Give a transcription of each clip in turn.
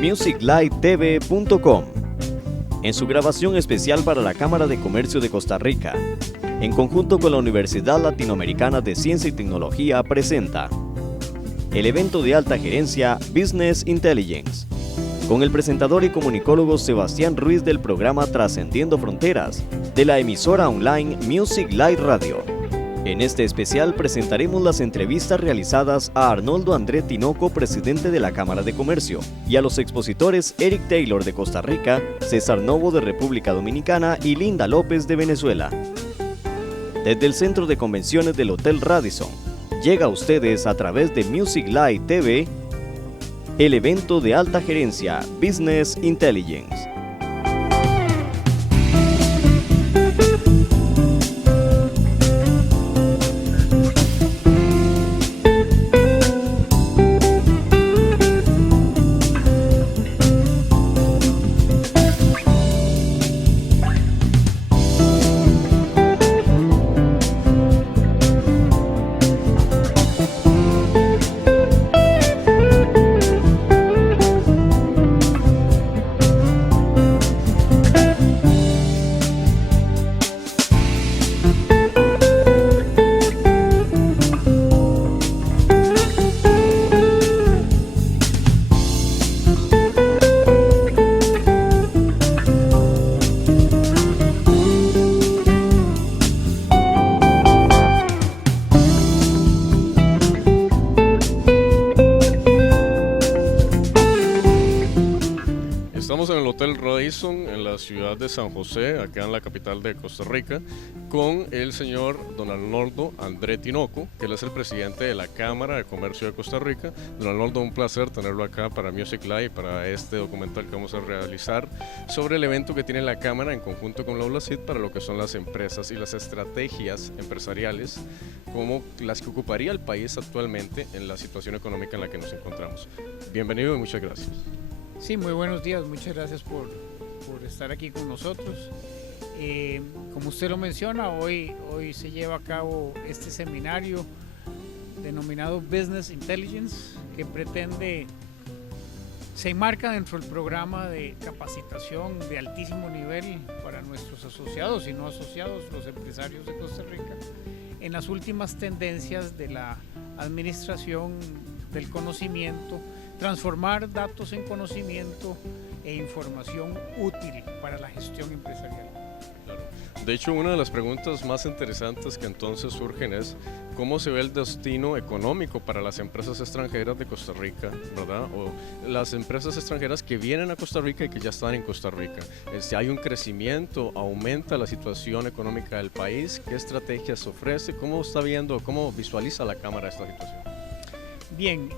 musiclighttv.com, en su grabación especial para la Cámara de Comercio de Costa Rica, en conjunto con la Universidad Latinoamericana de Ciencia y Tecnología, presenta el evento de alta gerencia Business Intelligence, con el presentador y comunicólogo Sebastián Ruiz del programa Trascendiendo Fronteras, de la emisora online Music Light Radio. En este especial presentaremos las entrevistas realizadas a Arnoldo André Tinoco, presidente de la Cámara de Comercio, y a los expositores Eric Taylor de Costa Rica, César Novo de República Dominicana y Linda López de Venezuela. Desde el Centro de Convenciones del Hotel Radisson, llega a ustedes a través de Music Light TV, el evento de alta gerencia Business Intelligence. Estamos en el Hotel Radisson en la ciudad de San José, acá en la capital de Costa Rica, con el señor don Arnoldo André Tinoco, que él es el presidente de la Cámara de Comercio de Costa Rica. Don Arnoldo, un placer tenerlo acá para Music Live, para este documental que vamos a realizar sobre el evento que tiene la Cámara en conjunto con la ULACID para lo que son las empresas y las estrategias empresariales, como las que ocuparía el país actualmente en la situación económica en la que nos encontramos. Bienvenido y muchas gracias. Sí, muy buenos días, muchas gracias por estar aquí con nosotros. Como usted lo menciona, hoy se lleva a cabo este seminario denominado Business Intelligence, que se enmarca dentro del programa de capacitación de altísimo nivel para nuestros asociados y no asociados, los empresarios de Costa Rica, en las últimas tendencias de la administración del conocimiento, transformar datos en conocimiento e información útil para la gestión empresarial. Claro. De hecho, una de las preguntas más interesantes que entonces surgen es cómo se ve el destino económico para las empresas extranjeras de Costa Rica, ¿verdad? O las empresas extranjeras que vienen a Costa Rica y que ya están en Costa Rica. Si hay un crecimiento, aumenta la situación económica del país, ¿qué estrategias ofrece? ¿Cómo está viendo, cómo visualiza la Cámara esta situación? Bien,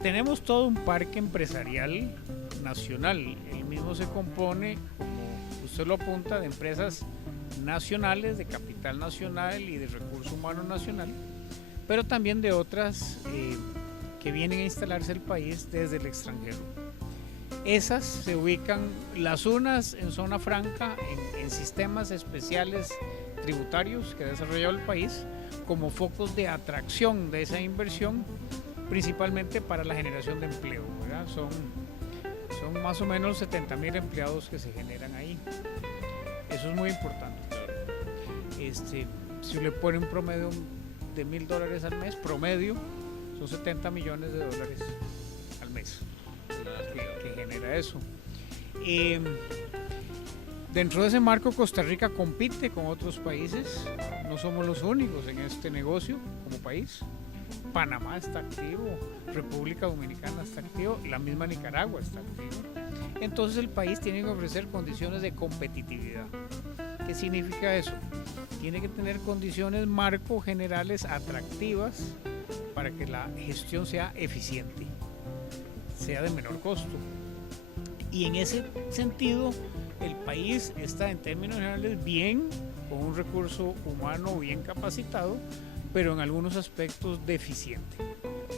tenemos todo un parque empresarial nacional. El mismo se compone, como usted lo apunta, de empresas nacionales, de capital nacional y de recurso humano nacional, pero también de otras que vienen a instalarse al país desde el extranjero. Esas se ubican, las unas en zona franca, en sistemas especiales tributarios que ha desarrollado el país, como focos de atracción de esa inversión, principalmente para la generación de empleo, ¿verdad? Son más o menos 70,000 empleados que se generan ahí. Eso es muy importante. Si le pone un promedio de $1,000 al mes, promedio, son 70 millones de dólares al mes que genera eso. Dentro de ese marco, Costa Rica compite con otros países. No somos los únicos en este negocio como país. Panamá está activo, República Dominicana está activo, la misma Nicaragua está activo. Entonces el país tiene que ofrecer condiciones de competitividad. ¿Qué significa eso? Tiene que tener condiciones marco generales atractivas para que la gestión sea eficiente, sea de menor costo. Y en ese sentido, el país está en términos generales bien, con un recurso humano bien capacitado, pero en algunos aspectos deficiente.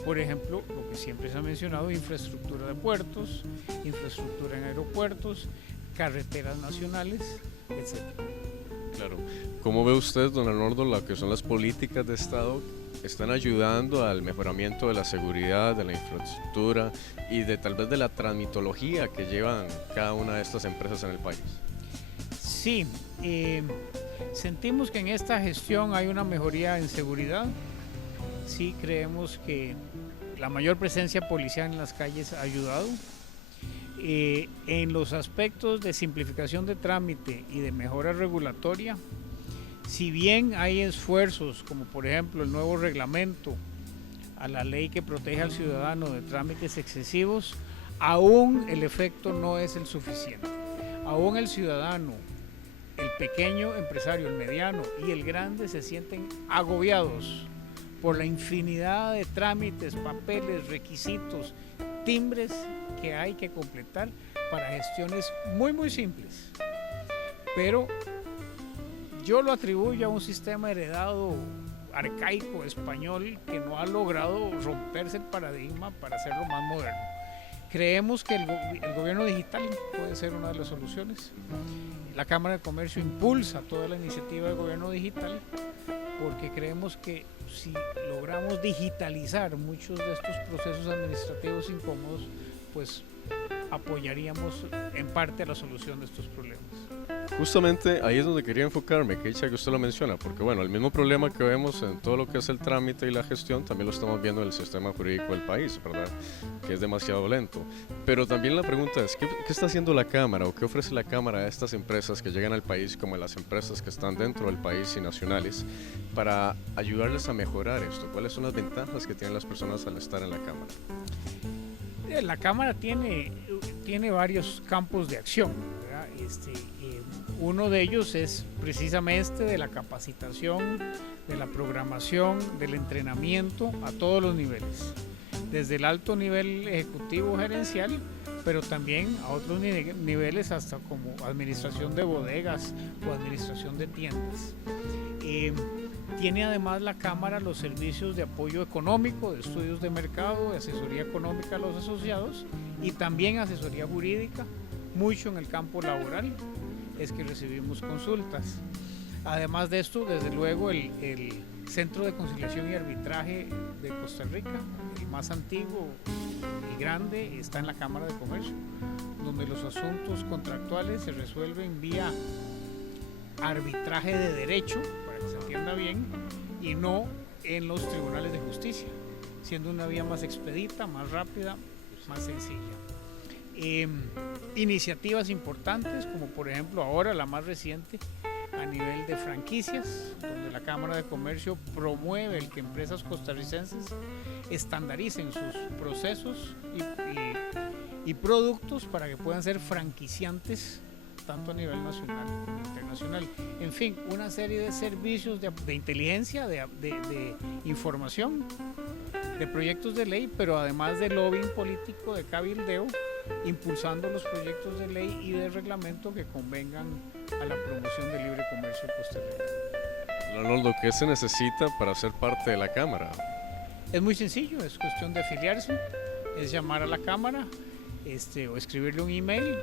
Por ejemplo, lo que siempre se ha mencionado, infraestructura de puertos, infraestructura en aeropuertos, carreteras nacionales, etc. Claro. ¿Cómo ve usted, don Arnoldo, lo que son las políticas de Estado están ayudando al mejoramiento de la seguridad, de la infraestructura y de tal vez de la tramitología que llevan cada una de estas empresas en el país. Sí, sentimos que en esta gestión hay una mejoría en seguridad. Sí, creemos que la mayor presencia policial en las calles ha ayudado. En los aspectos de simplificación de trámite y de mejora regulatoria, si bien hay esfuerzos como por ejemplo el nuevo reglamento a la ley que protege al ciudadano de trámites excesivos, aún el efecto no es el suficiente. Aún el ciudadano, el pequeño empresario, el mediano y el grande se sienten agobiados por la infinidad de trámites, papeles, requisitos, timbres que hay que completar para gestiones muy simples. Pero yo lo atribuyo a un sistema heredado arcaico español que no ha logrado romperse el paradigma para hacerlo más moderno. Creemos que el gobierno digital puede ser una de las soluciones. La Cámara de Comercio impulsa toda la iniciativa de gobierno digital porque creemos que si logramos digitalizar muchos de estos procesos administrativos incómodos, pues apoyaríamos en parte a la solución de estos problemas. Justamente ahí es donde quería enfocarme, que dicha que usted lo menciona, porque bueno, el mismo problema que vemos en todo lo que es el trámite y la gestión, también lo estamos viendo en el sistema jurídico del país, ¿verdad? Que es demasiado lento. Pero también la pregunta es, ¿qué está haciendo la Cámara o qué ofrece la Cámara a estas empresas que llegan al país, como las empresas que están dentro del país y nacionales, para ayudarles a mejorar esto? ¿Cuáles son las ventajas que tienen las personas al estar en la Cámara? La Cámara tiene varios campos de acción, ¿verdad? Uno de ellos es precisamente de la capacitación, de la programación, del entrenamiento a todos los niveles, desde el alto nivel ejecutivo gerencial, pero también a otros niveles hasta como administración de bodegas o administración de tiendas. Tiene además la Cámara los servicios de apoyo económico, de estudios de mercado, de asesoría económica a los asociados y también asesoría jurídica, mucho en el campo laboral es que recibimos consultas. Además de esto, desde luego el Centro de Conciliación y Arbitraje de Costa Rica, el más antiguo y grande, está en la Cámara de Comercio, donde los asuntos contractuales se resuelven vía arbitraje de derecho, para que se entienda bien, y no en los tribunales de justicia, siendo una vía más expedita, más rápida, más sencilla. Iniciativas importantes, como por ejemplo ahora la más reciente a nivel de franquicias, donde la Cámara de Comercio promueve el que empresas costarricenses estandaricen sus procesos y productos para que puedan ser franquiciantes tanto a nivel nacional como internacional. En fin, una serie de servicios de inteligencia, de información, de proyectos de ley, pero además de lobbying político, de cabildeo, impulsando los proyectos de ley y de reglamento que convengan a la promoción del libre comercio en Costa Rica. Arnoldo, ¿qué se necesita para ser parte de la Cámara? Es muy sencillo, es cuestión de afiliarse, es llamar a la Cámara o escribirle un email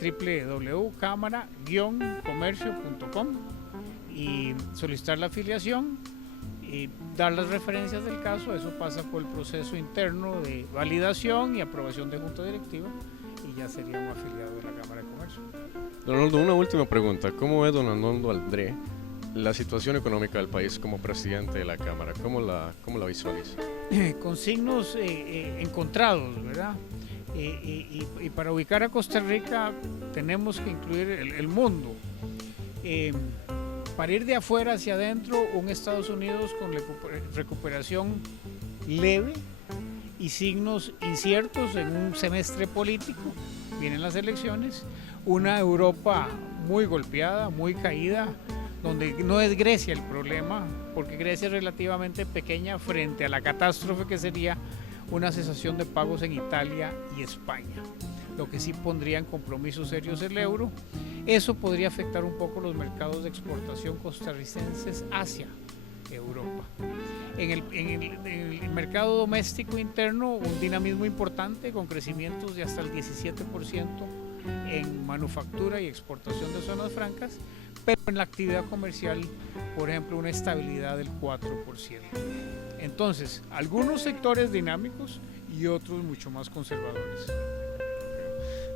www.cámara-comercio.com y solicitar la afiliación y dar las referencias del caso. Eso pasa por el proceso interno de validación y aprobación de junta directiva y ya sería un afiliado de la Cámara de Comercio. Don Arnoldo, una última pregunta. ¿Cómo ve don Arnoldo André la situación económica del país como presidente de la Cámara? ¿Cómo la visualiza? Con signos encontrados, ¿verdad? Y para ubicar a Costa Rica tenemos que incluir el mundo. Para ir de afuera hacia adentro, un Estados Unidos con recuperación leve y signos inciertos en un semestre político, vienen las elecciones, una Europa muy golpeada, muy caída, donde no es Grecia el problema, porque Grecia es relativamente pequeña frente a la catástrofe que sería una cesación de pagos en Italia y España, lo que sí pondría en compromisos serios el euro. Eso podría afectar un poco los mercados de exportación costarricenses hacia Europa. En el mercado doméstico interno, un dinamismo importante con crecimientos de hasta el 17% en manufactura y exportación de zonas francas, pero en la actividad comercial, por ejemplo, una estabilidad del 4%. Entonces, algunos sectores dinámicos y otros mucho más conservadores.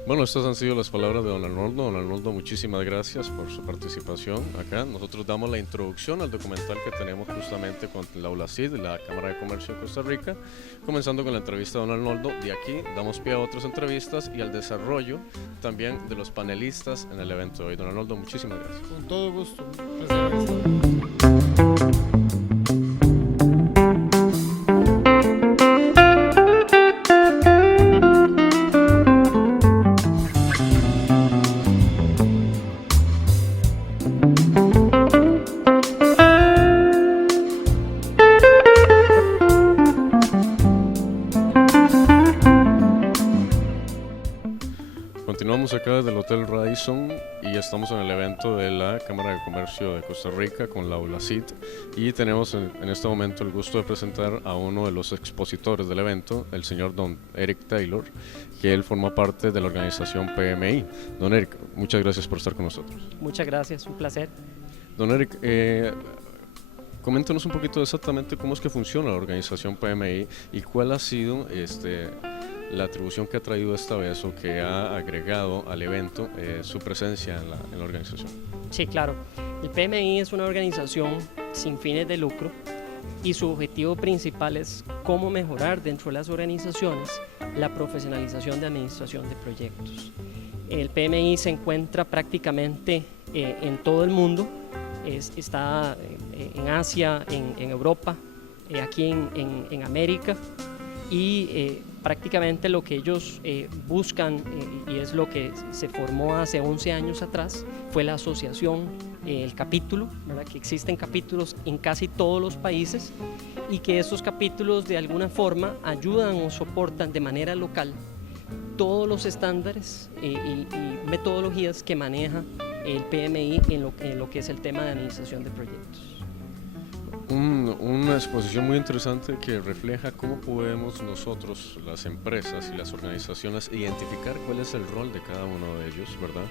Bueno, estas han sido las palabras de don Arnoldo. Don Arnoldo, muchísimas gracias por su participación acá. Nosotros damos la introducción al documental que tenemos justamente con la ULACID, la Cámara de Comercio de Costa Rica, comenzando con la entrevista de don Arnoldo. De aquí damos pie a otras entrevistas y al desarrollo también de los panelistas en el evento de hoy. Don Arnoldo, muchísimas gracias. Con todo gusto. Un placer haber estado. Continuamos acá desde el Hotel Radisson y estamos en el evento de la Cámara de Comercio de Costa Rica con la ULACID y tenemos en este momento el gusto de presentar a uno de los expositores del evento, el señor don Eric Taylor, que él forma parte de la organización PMI. Don Eric, muchas gracias por estar con nosotros. Muchas gracias, un placer. Don Eric, coméntanos un poquito exactamente cómo es que funciona la organización PMI y cuál ha sido la atribución que ha traído esta vez o que ha agregado al evento su presencia en la organización. Sí, claro. El PMI es una organización sin fines de lucro y su objetivo principal es cómo mejorar dentro de las organizaciones la profesionalización de administración de proyectos. El PMI se encuentra prácticamente en todo el mundo, está en Asia, en Europa, aquí en América y prácticamente lo que ellos buscan y es lo que se formó hace 11 años atrás fue la asociación, el capítulo, ¿verdad? Que existen capítulos en casi todos los países y que estos capítulos de alguna forma ayudan o soportan de manera local todos los estándares y metodologías que maneja el PMI en lo que es el tema de administración de proyectos. Una exposición muy interesante que refleja cómo podemos nosotros, las empresas y las organizaciones, identificar cuál es el rol de cada uno de ellos, ¿verdad?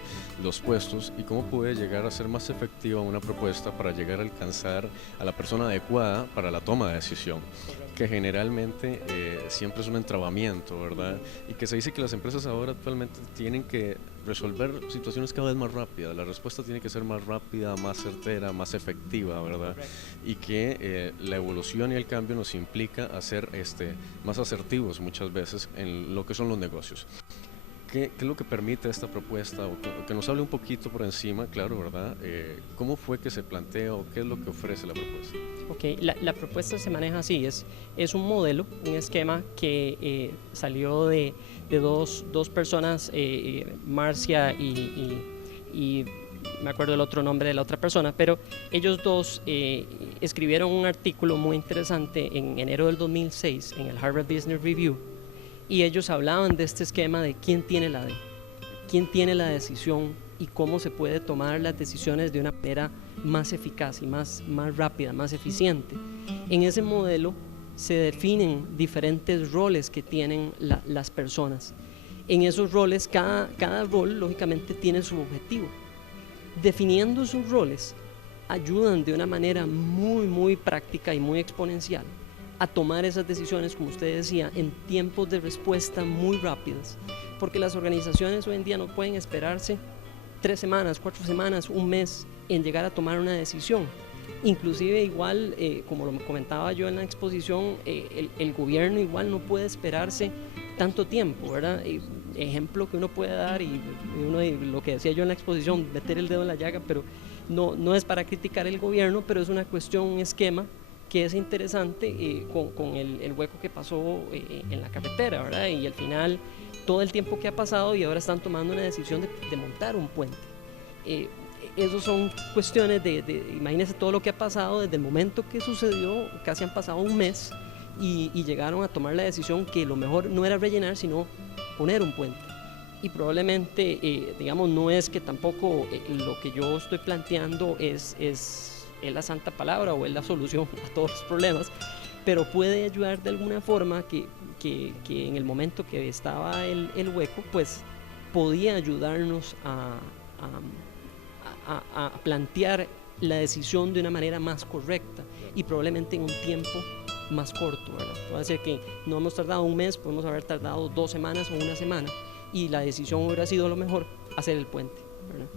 Los puestos y cómo puede llegar a ser más efectiva una propuesta para llegar a alcanzar a la persona adecuada para la toma de decisión, que generalmente siempre es un entrabamiento, ¿verdad? Y que se dice que las empresas ahora actualmente tienen que resolver situaciones cada vez más rápidas, la respuesta tiene que ser más rápida, más certera, más efectiva, ¿verdad? Y que la evolución y el cambio nos implica a ser más asertivos muchas veces en lo que son los negocios. ¿Qué es lo que permite esta propuesta? O que nos hable un poquito por encima, claro, ¿verdad? ¿Cómo fue que se plantea o qué es lo que ofrece la propuesta? Ok, la propuesta se maneja así, es un modelo, un esquema que salió de dos personas, Marcia y me acuerdo el otro nombre de la otra persona, pero ellos dos escribieron un artículo muy interesante en enero del 2006 en el Harvard Business Review y ellos hablaban de este esquema de quién tiene la decisión y cómo se puede tomar las decisiones de una manera más eficaz y más rápida, más eficiente. En ese modelo se definen diferentes roles que tienen las personas. En esos roles, cada rol lógicamente tiene su objetivo. Definiendo sus roles, ayudan de una manera muy práctica y muy exponencial a tomar esas decisiones, como usted decía, en tiempos de respuesta muy rápidas, porque las organizaciones hoy en día no pueden esperarse 3 semanas, 4 semanas, un mes en llegar a tomar una decisión. Inclusive igual, como lo comentaba yo en la exposición, el gobierno igual no puede esperarse tanto tiempo, ¿verdad? Ejemplo que uno puede dar y lo que decía yo en la exposición, meter el dedo en la llaga, pero no es para criticar el gobierno, pero es una cuestión, un esquema que es interesante con el hueco que pasó en la carretera, ¿verdad? Y al final todo el tiempo que ha pasado y ahora están tomando una decisión de montar un puente. Esas son cuestiones imagínense todo lo que ha pasado desde el momento que sucedió, casi han pasado un mes y llegaron a tomar la decisión que lo mejor no era rellenar, sino poner un puente. Y probablemente, digamos, no es que tampoco lo que yo estoy planteando es la santa palabra o es la solución a todos los problemas, pero puede ayudar de alguna forma que en el momento que estaba el hueco, pues podía ayudarnos a plantear la decisión de una manera más correcta y probablemente en un tiempo más corto, ¿verdad? Puede ser que no hemos tardado un mes, podemos haber tardado 2 semanas o una semana, y la decisión hubiera sido lo mejor, hacer el puente, ¿verdad?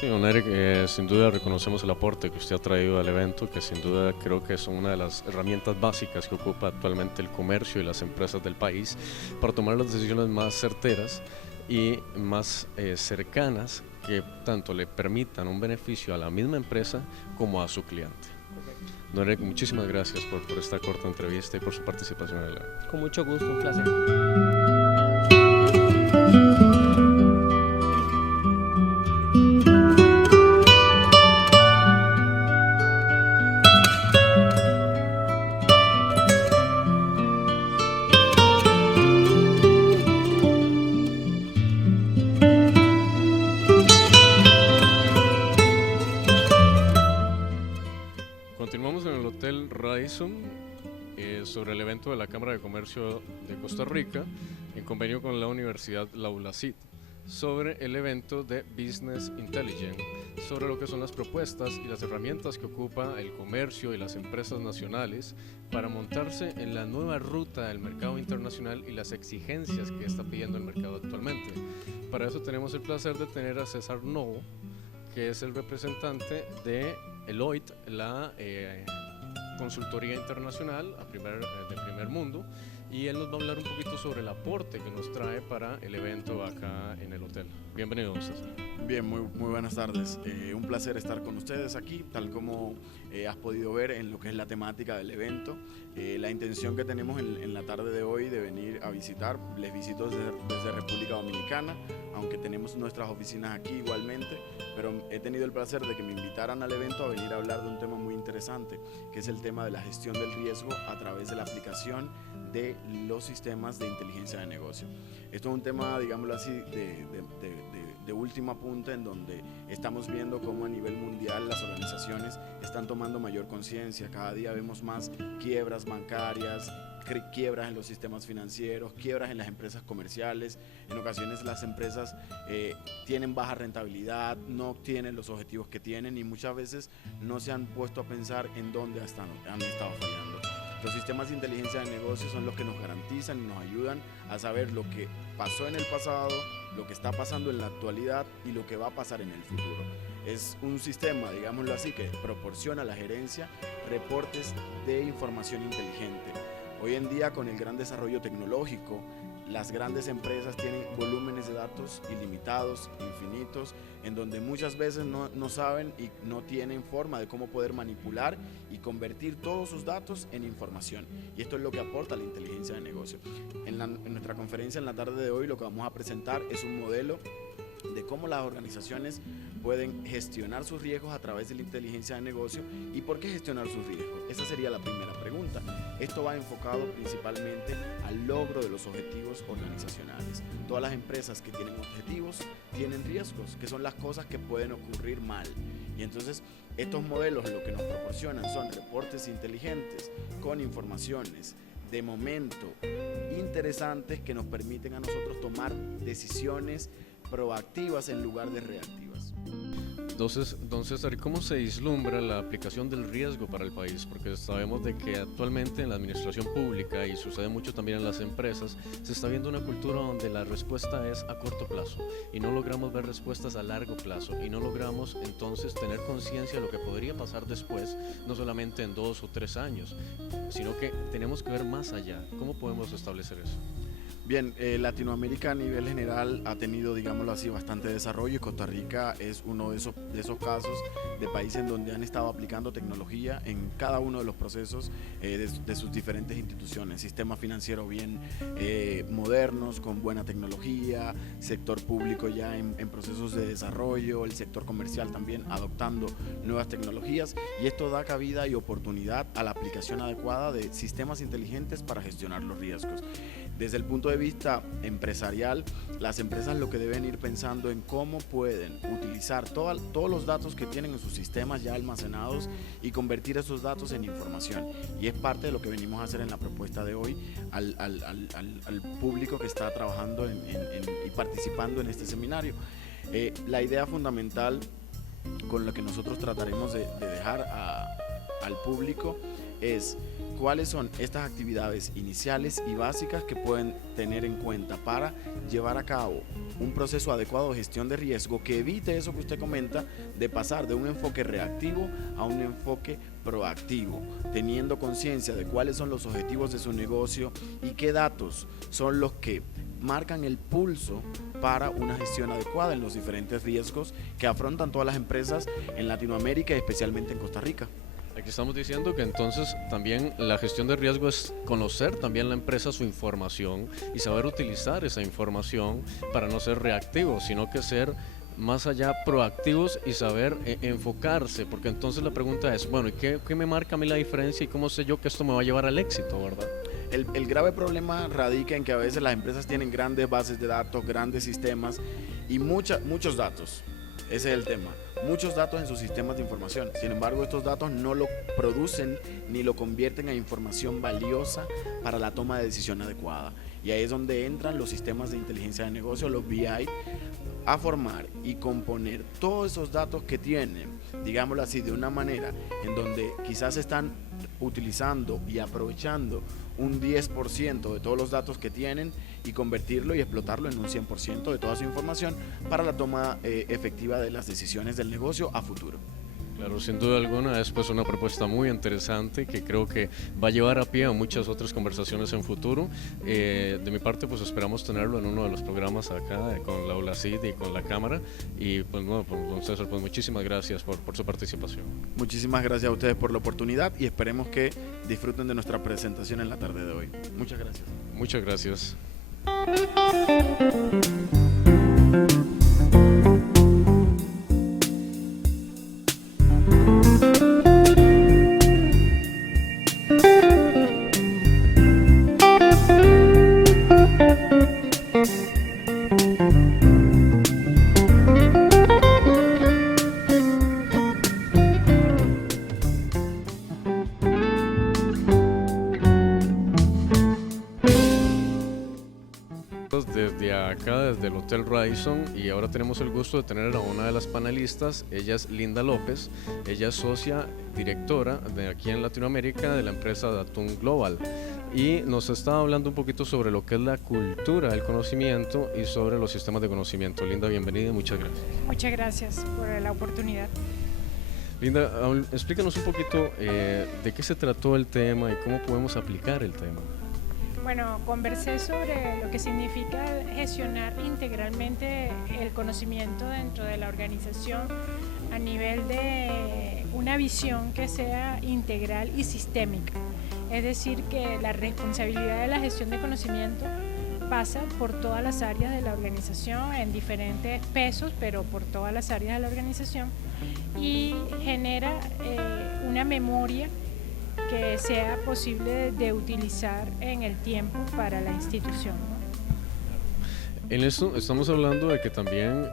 Sí, don Eric, sin duda reconocemos el aporte que usted ha traído al evento, que sin duda creo que son una de las herramientas básicas que ocupa actualmente el comercio y las empresas del país para tomar las decisiones más certeras y más cercanas, que tanto le permitan un beneficio a la misma empresa como a su cliente. Don Eric, muchísimas gracias por esta corta entrevista y por su participación en el evento. Con mucho gusto, un placer. Continuamos en el Hotel Radisson sobre el evento de la Cámara de Comercio de Costa Rica en convenio con la Universidad La ULACIT sobre el evento de Business Intelligence, sobre lo que son las propuestas y las herramientas que ocupa el comercio y las empresas nacionales para montarse en la nueva ruta del mercado internacional y las exigencias que está pidiendo el mercado actualmente. Para eso tenemos el placer de tener a César Novo, que es el representante de Deloitte, la consultoría internacional de primer mundo, y él nos va a hablar un poquito sobre el aporte que nos trae para el evento acá en el hotel. Bienvenido, don César. Bien, muy buenas tardes. Un placer estar con ustedes aquí, tal como has podido ver en lo que es la temática del evento. La intención que tenemos en la tarde de hoy de venir a visitar, les visito desde República Dominicana, aunque tenemos nuestras oficinas aquí igualmente, pero he tenido el placer de que me invitaran al evento a venir a hablar de un tema muy interesante, que es el tema de la gestión del riesgo a través de la aplicación de los sistemas de inteligencia de negocio. Esto es un tema, digámoslo así, de última punta, en donde estamos viendo cómo a nivel mundial las organizaciones están tomando mayor conciencia. Cada día vemos más quiebras bancarias, quiebras en los sistemas financieros, quiebras en las empresas comerciales. En ocasiones las empresas tienen baja rentabilidad, no obtienen los objetivos que tienen y muchas veces no se han puesto a pensar en dónde han estado fallando. Los sistemas de inteligencia de negocios son los que nos garantizan y nos ayudan a saber lo que pasó en el pasado, lo que está pasando en la actualidad y lo que va a pasar en el futuro. Es un sistema, digámoslo así, que proporciona a la gerencia reportes de información inteligente. Hoy en día, con el gran desarrollo tecnológico, las grandes empresas tienen volúmenes de datos ilimitados, infinitos, en donde muchas veces no saben y no tienen forma de cómo poder manipular y convertir todos sus datos en información. Y esto es lo que aporta la inteligencia de negocio. En nuestra conferencia en la tarde de hoy lo que vamos a presentar es un modelo de cómo las organizaciones pueden gestionar sus riesgos a través de la inteligencia de negocio. ¿Y por qué gestionar sus riesgos? Esa sería la primera pregunta. Esto va enfocado principalmente al logro de los objetivos organizacionales. Todas las empresas que tienen objetivos tienen riesgos, que son las cosas que pueden ocurrir mal. Y entonces estos modelos lo que nos proporcionan son reportes inteligentes con informaciones de momento interesantes que nos permiten a nosotros tomar decisiones proactivas en lugar de reactivas. Entonces, don César, ¿cómo se vislumbra la aplicación del riesgo para el país? Porque sabemos de que actualmente en la administración pública, y sucede mucho también en las empresas, se está viendo una cultura donde la respuesta es a corto plazo y no logramos ver respuestas a largo plazo y no logramos entonces tener conciencia de lo que podría pasar después, no solamente en 2 o 3 años, sino que tenemos que ver más allá. ¿Cómo podemos establecer eso? Bien, Latinoamérica a nivel general ha tenido, digámoslo así, bastante desarrollo y Costa Rica es uno de esos casos de países en donde han estado aplicando tecnología en cada uno de los procesos de sus diferentes instituciones. Sistemas financieros bien modernos, con buena tecnología, sector público ya en procesos de desarrollo, el sector comercial también adoptando nuevas tecnologías, y esto da cabida y oportunidad a la aplicación adecuada de sistemas inteligentes para gestionar los riesgos. Desde el punto de vista empresarial, las empresas lo que deben ir pensando en cómo pueden utilizar todos los datos que tienen en sus sistemas ya almacenados y convertir esos datos en información. Y es parte de lo que venimos a hacer en la propuesta de hoy al público que está trabajando y participando en este seminario. La idea fundamental con la que nosotros trataremos de dejar al público es cuáles son estas actividades iniciales y básicas que pueden tener en cuenta para llevar a cabo un proceso adecuado de gestión de riesgo que evite eso que usted comenta, de pasar de un enfoque reactivo a un enfoque proactivo, teniendo conciencia de cuáles son los objetivos de su negocio y qué datos son los que marcan el pulso para una gestión adecuada en los diferentes riesgos que afrontan todas las empresas en Latinoamérica y especialmente en Costa Rica. Aquí estamos diciendo que entonces también la gestión de riesgo es conocer también la empresa su información y saber utilizar esa información para no ser reactivos, sino que ser más allá proactivos y saber enfocarse, porque entonces la pregunta es, bueno, ¿y qué me marca a mí la diferencia y cómo sé yo que esto me va a llevar al éxito, verdad? El grave problema radica en que a veces las empresas tienen grandes bases de datos, grandes sistemas y muchos datos. Ese es el tema. Muchos datos en sus sistemas de información. Sin embargo, estos datos no lo producen ni lo convierten en información valiosa para la toma de decisión adecuada. Y ahí es donde entran los sistemas de inteligencia de negocio, los BI, a formar y componer todos esos datos que tienen, digámoslo así, de una manera en donde quizás están utilizando y aprovechando un 10% de todos los datos que tienen y convertirlo y explotarlo en un 100% de toda su información para la toma efectiva de las decisiones del negocio a futuro. Claro, sin duda alguna es pues una propuesta muy interesante que creo que va a llevar a pie a muchas otras conversaciones en futuro. De mi parte pues esperamos tenerlo en uno de los programas acá con la ULACID y con la Cámara y pues no, pues, don César, pues muchísimas gracias por su participación. Muchísimas gracias a ustedes por la oportunidad y esperemos que disfruten de nuestra presentación en la tarde de hoy. Muchas gracias. Muchas gracias. Desde el Hotel Radisson y ahora tenemos el gusto de tener a una de las panelistas. Ella es Linda López, ella es socia directora de aquí en Latinoamérica de la empresa Datum Global y nos está hablando un poquito sobre lo que es la cultura del conocimiento y sobre los sistemas de conocimiento. Linda, bienvenida y muchas gracias. Muchas gracias por la oportunidad. Linda, explícanos un poquito de qué se trató el tema y cómo podemos aplicar el tema. Bueno, conversé sobre lo que significa gestionar integralmente el conocimiento dentro de la organización a nivel de una visión que sea integral y sistémica. Es decir, que la responsabilidad de la gestión de conocimiento pasa por todas las áreas de la organización en diferentes pesos, pero por todas las áreas de la organización y genera una memoria que sea posible de utilizar en el tiempo para la institución, ¿no? En eso estamos hablando de que también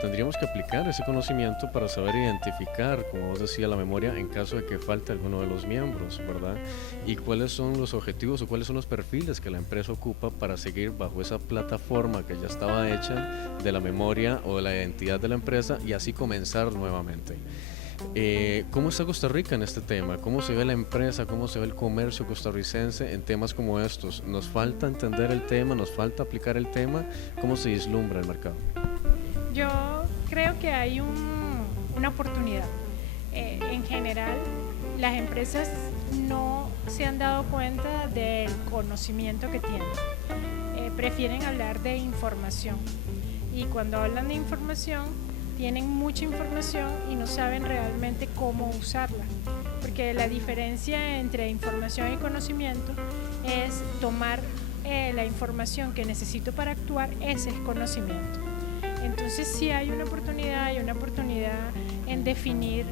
tendríamos que aplicar ese conocimiento para saber identificar, como vos decías, la memoria en caso de que falte alguno de los miembros, ¿verdad? Y cuáles son los objetivos o cuáles son los perfiles que la empresa ocupa para seguir bajo esa plataforma que ya estaba hecha de la memoria o de la identidad de la empresa y así comenzar nuevamente. ¿Cómo está Costa Rica en este tema? ¿Cómo se ve la empresa? ¿Cómo se ve el comercio costarricense en temas como estos? ¿Nos falta entender el tema? ¿Nos falta aplicar el tema? ¿Cómo se vislumbra el mercado? Yo creo que hay una oportunidad. En general, las empresas no se han dado cuenta del conocimiento que tienen. Prefieren hablar de información. Y cuando hablan de información, tienen mucha información y no saben realmente cómo usarla, porque la diferencia entre información y conocimiento es tomar la información que necesito para actuar, ese es conocimiento. Entonces sí hay una oportunidad en definir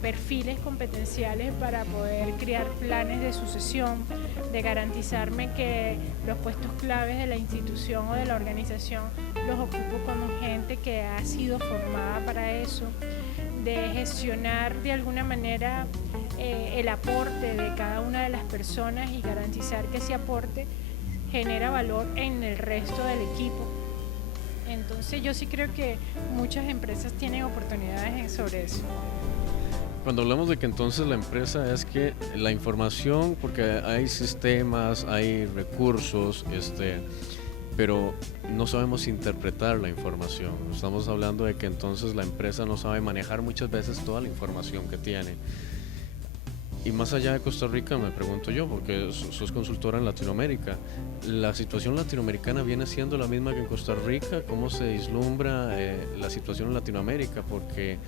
perfiles competenciales para poder crear planes de sucesión, de garantizarme que los puestos claves de la institución o de la organización los ocupo con gente que ha sido formada para eso, de gestionar de alguna manera el aporte de cada una de las personas y garantizar que ese aporte genera valor en el resto del equipo. Entonces yo sí creo que muchas empresas tienen oportunidades sobre eso. Cuando hablamos de que entonces la empresa es que la información, porque hay sistemas, hay recursos, pero no sabemos interpretar la información. Estamos hablando de que entonces la empresa no sabe manejar muchas veces toda la información que tiene. Y más allá de Costa Rica, me pregunto yo, porque sos consultora en Latinoamérica, ¿la situación latinoamericana viene siendo la misma que en Costa Rica? ¿Cómo se vislumbra la situación en Latinoamérica? Porque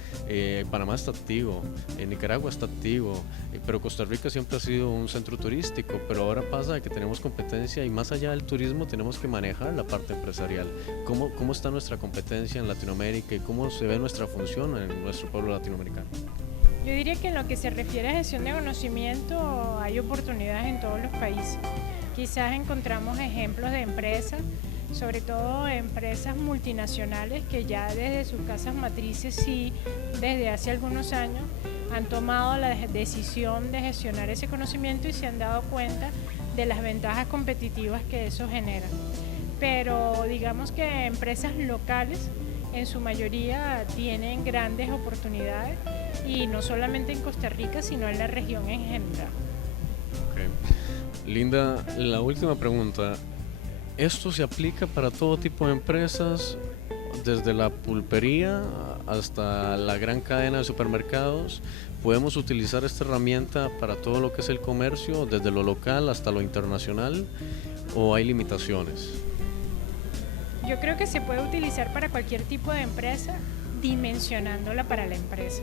Panamá está activo, Nicaragua está activo, pero Costa Rica siempre ha sido un centro turístico, pero ahora pasa de que tenemos competencia y más allá del turismo tenemos que manejar la parte empresarial. ¿Cómo está nuestra competencia en Latinoamérica y cómo se ve nuestra función en nuestro pueblo latinoamericano? Yo diría que en lo que se refiere a gestión de conocimiento hay oportunidades en todos los países. Quizás encontramos ejemplos de empresas, sobre todo empresas multinacionales que ya desde sus casas matrices sí, desde hace algunos años, han tomado la decisión de gestionar ese conocimiento y se han dado cuenta de las ventajas competitivas que eso genera. Pero digamos que empresas locales en su mayoría tienen grandes oportunidades y no solamente en Costa Rica, sino en la región en general. Okay. Linda, la última pregunta. ¿Esto se aplica para todo tipo de empresas, desde la pulpería hasta la gran cadena de supermercados? ¿Podemos utilizar esta herramienta para todo lo que es el comercio, desde lo local hasta lo internacional, o hay limitaciones? Yo creo que se puede utilizar para cualquier tipo de empresa, dimensionándola para la empresa.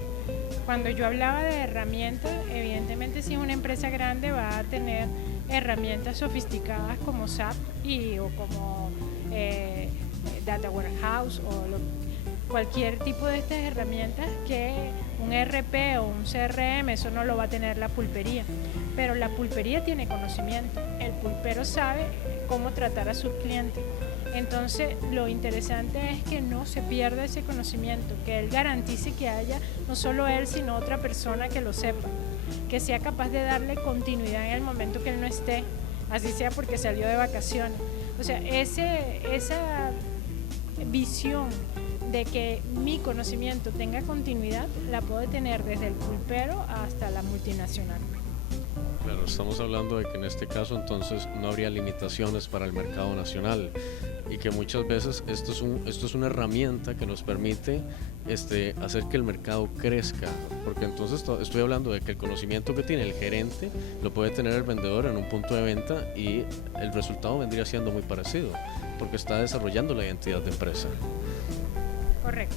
Cuando yo hablaba de herramientas, evidentemente si es una empresa grande va a tener herramientas sofisticadas como SAP o como Data Warehouse cualquier tipo de estas herramientas que un ERP o un CRM, eso no lo va a tener la pulpería. Pero la pulpería tiene conocimiento, el pulpero sabe cómo tratar a sus clientes. Entonces, lo interesante es que no se pierda ese conocimiento, que él garantice que haya no solo él, sino otra persona que lo sepa, que sea capaz de darle continuidad en el momento que él no esté, así sea porque salió de vacaciones. O sea, esa visión de que mi conocimiento tenga continuidad, la puede tener desde el pulpero hasta la multinacional. Claro, estamos hablando de que en este caso entonces no habría limitaciones para el mercado nacional y que muchas veces esto es una herramienta que nos permite hacer que el mercado crezca, porque entonces estoy hablando de que el conocimiento que tiene el gerente lo puede tener el vendedor en un punto de venta y el resultado vendría siendo muy parecido, porque está desarrollando la identidad de empresa. Correcto.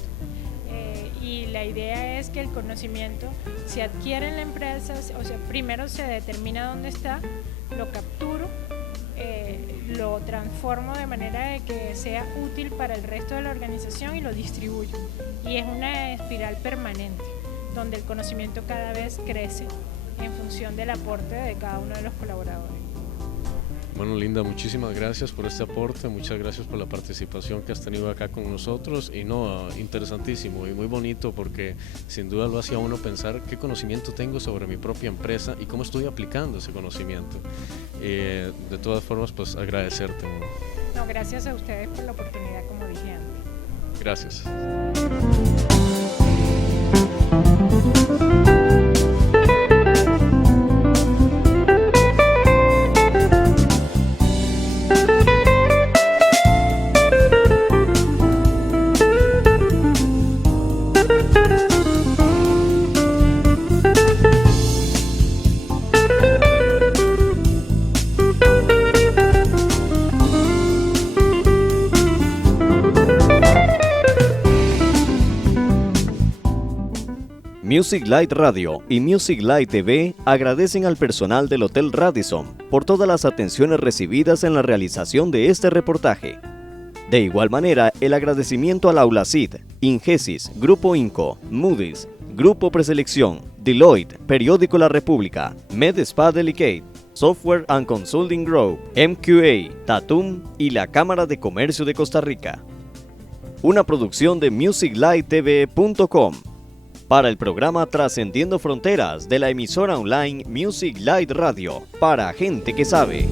Y la idea es que el conocimiento se adquiere en la empresa, o sea, primero se determina dónde está, lo capturo, lo transformo de manera de que sea útil para el resto de la organización y lo distribuyo. Y es una espiral permanente, donde el conocimiento cada vez crece en función del aporte de cada uno de los colaboradores. Bueno, Linda, muchísimas gracias por este aporte, muchas gracias por la participación que has tenido acá con nosotros y interesantísimo y muy bonito porque sin duda lo hace a uno pensar qué conocimiento tengo sobre mi propia empresa y cómo estoy aplicando ese conocimiento. De todas formas, pues agradecerte. No, gracias a ustedes por la oportunidad, como dije antes. Gracias. Music Light Radio y Music Light TV agradecen al personal del Hotel Radisson por todas las atenciones recibidas en la realización de este reportaje. De igual manera, el agradecimiento a la Aulacid, Ingesis, Grupo Inco, Moody's, Grupo Preselección, Deloitte, Periódico La República, MedSpa Delicate, Software and Consulting Group, MQA, Tatum y la Cámara de Comercio de Costa Rica. Una producción de musiclighttv.com. Para el programa Trascendiendo Fronteras de la emisora online Music Light Radio, para gente que sabe.